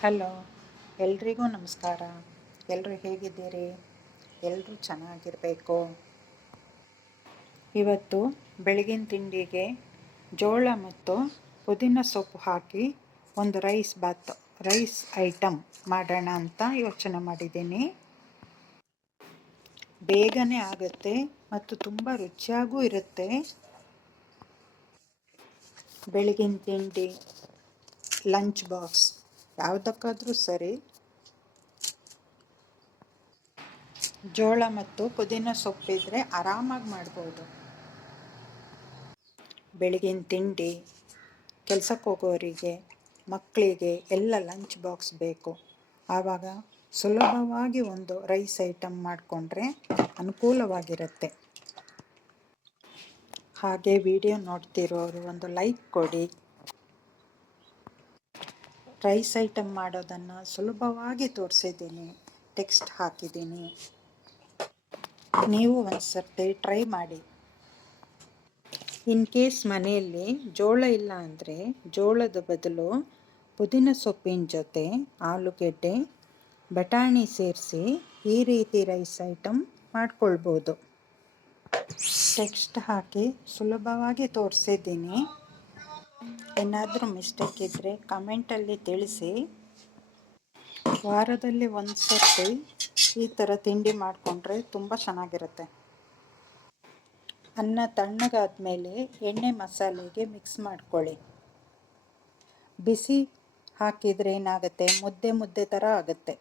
Hello, ಎಲ್ರಿಗೂ ನಮಸ್ಕಾರ. ಎಲ್ಲರೂ ಹೇಗಿದ್ದೀರಿ? ಎಲ್ಲರೂ ಚೆನ್ನಾಗಿರಬೇಕು? ಇವತ್ತು ಬೆಳಗಿನ ತಿಂಡಿಗೆ ಜೋಳ ಮತ್ತು ಪುದೀನ ಸೊಪ್ಪು ಹಾಕಿ ಒಂದು ರೈಸ್ ಬಾತ್, ರೈಸ್ ಐಟಮ್ ಮಾಡೋಣ ಅಂತ ಯೋಚನೆ ಮಾಡಿದ್ದೀನಿ. ಬೇಗನೆ ಆಗುತ್ತೆ ಮತ್ತು ತುಂಬ ರುಚಿಯಾಗೂ ಇರುತ್ತೆ. ಬೆಳಗಿನ ತಿಂಡಿ, ಲಂಚ್ ಬಾಕ್ಸ್. ಯಾವುದಕ್ಕಾದರೂ ಸರಿ. ಜೋಳ ಮತ್ತು ಪುದೀನ ಸೊಪ್ಪಿದ್ರೆ ಆರಾಮಾಗಿ ಮಾಡ್ಬೋದು. ಬೆಳಗಿನ ತಿಂಡಿ ಕೆಲಸಕ್ಕೆ ಹೋಗೋರಿಗೆ ಮಕ್ಕಳಿಗೆ ಎಲ್ಲ ಲಂಚ್ ಬಾಕ್ಸ್ ಬೇಕು. ಆವಾಗ ಸುಲಭವಾಗಿ ಒಂದು ರೈಸ್ ಐಟಮ್ ಮಾಡಿಕೊಂಡ್ರೆ ಅನುಕೂಲವಾಗಿರುತ್ತೆ. ಹಾಗೆ ವಿಡಿಯೋ ನೋಡ್ತಿರೋರು ಒಂದು ಲೈಕ್ ಕೊಡಿ. ರೈಸ್ ಐಟಮ್ ಮಾಡೋದನ್ನು ಸುಲಭವಾಗಿ ತೋರಿಸಿದ್ದೀನಿ. ಟೆಕ್ಸ್ಟ್ ಹಾಕಿದ್ದೀನಿ. ನೀವು ಒಂದು ಟ್ರೈ ಮಾಡಿ. ಇನ್ ಕೇಸ್ ಮನೆಯಲ್ಲಿ ಜೋಳ ಇಲ್ಲ ಅಂದರೆ ಜೋಳದ ಬದಲು ಪುದೀನ ಸೊಪ್ಪಿನ ಜೊತೆ ಆಲೂಗೆಡ್ಡೆ, ಬಟಾಣಿ ಸೇರಿಸಿ ಈ ರೀತಿ ರೈಸ್ ಐಟಮ್ ಮಾಡ್ಕೊಳ್ಬೋದು. ಟೆಕ್ಸ್ಟ್ ಹಾಕಿ ಸುಲಭವಾಗಿ ತೋರಿಸಿದ್ದೀನಿ. ಏನಾದರೂ ಮಿಸ್ಟೇಕ್ ಇದ್ದರೆ ಕಮೆಂಟಲ್ಲಿ ತಿಳಿಸಿ. ವಾರದಲ್ಲಿ ಒಂದು ಸರ್ತಿ ಈ ಥರ ತಿಂಡಿ ಮಾಡಿಕೊಂಡ್ರೆ ತುಂಬ ಚೆನ್ನಾಗಿರುತ್ತೆ. ಅನ್ನ ತಣ್ಣಗಾದ್ಮೇಲೆ ಎಣ್ಣೆ ಮಸಾಲೆಗೆ ಮಿಕ್ಸ್ ಮಾಡ್ಕೊಳ್ಳಿ. ಬಿಸಿ ಹಾಕಿದರೆ ಏನಾಗುತ್ತೆ? ಮುದ್ದೆ ಮುದ್ದೆ ಥರ ಆಗುತ್ತೆ.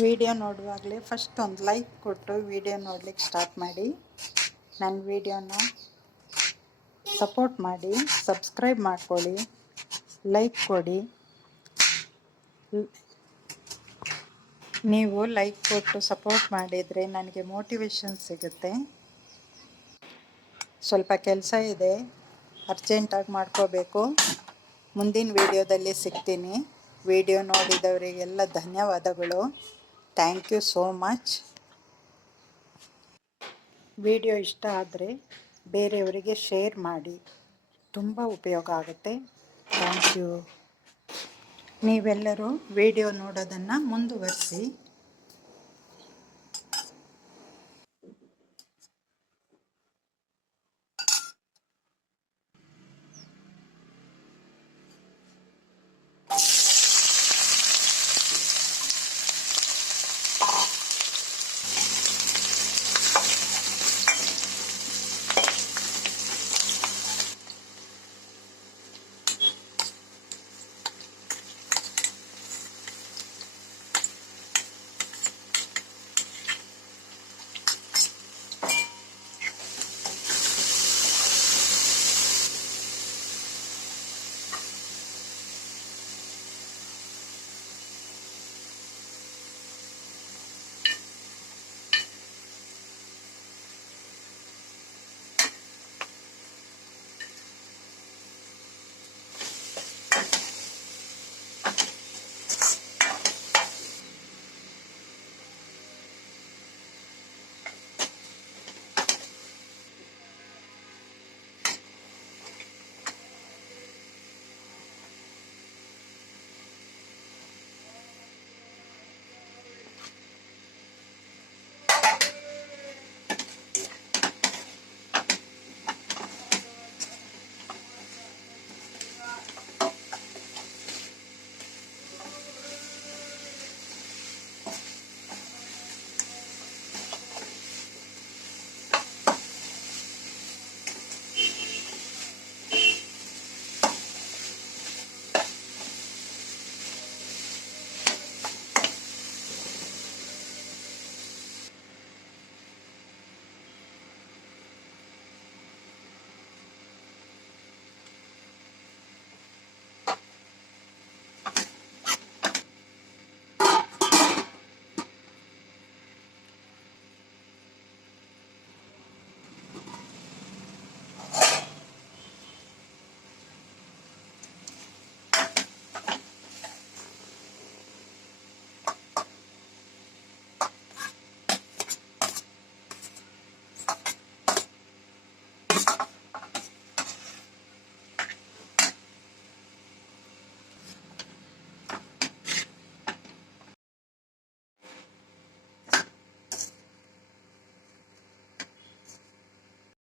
ವಿಡಿಯೋ ನೋಡುವಾಗಲೇ ಫಸ್ಟ್ ಒಂದು ಲೈಕ್ ಕೊಟ್ಟು ವಿಡಿಯೋ ನೋಡ್ಲಿಕ್ಕೆ ಸ್ಟಾರ್ಟ್ ಮಾಡಿ. ನನ್ನ ವಿಡಿಯೋನ ಸಪೋರ್ಟ್ ಮಾಡಿ, ಸಬ್ಸ್ಕ್ರೈಬ್ ಮಾಡ್ಕೊಳ್ಳಿ, ಲೈಕ್ ಕೊಡಿ. ನೀವು ಲೈಕ್ ಕೊಟ್ಟು ಸಪೋರ್ಟ್ ಮಾಡಿದರೆ ನನಗೆ ಮೋಟಿವೇಶನ್ ಸಿಗುತ್ತೆ. ಸ್ವಲ್ಪ ಕೆಲಸ ಇದೆ, ಅರ್ಜೆಂಟಾಗಿ ಮಾಡ್ಕೋಬೇಕು. ಮುಂದಿನ ವಿಡಿಯೋದಲ್ಲಿ ಸಿಗ್ತೀನಿ. ವಿಡಿಯೋ ನೋಡಿದವರಿಗೆಲ್ಲ ಧನ್ಯವಾದಗಳು. Thank you so much. Video ಇಷ್ಟ ಆದರೆ ಬೇರೆಯವರಿಗೆ ಶೇರ್ ಮಾಡಿ ತುಂಬ ಉಪಯೋಗ ಆಗುತ್ತೆ. ಥ್ಯಾಂಕ್ ಯು ನೀವೆಲ್ಲರೂ ವಿಡಿಯೋ ನೋಡೋದನ್ನು ಮುಂದುವರಿಸಿ.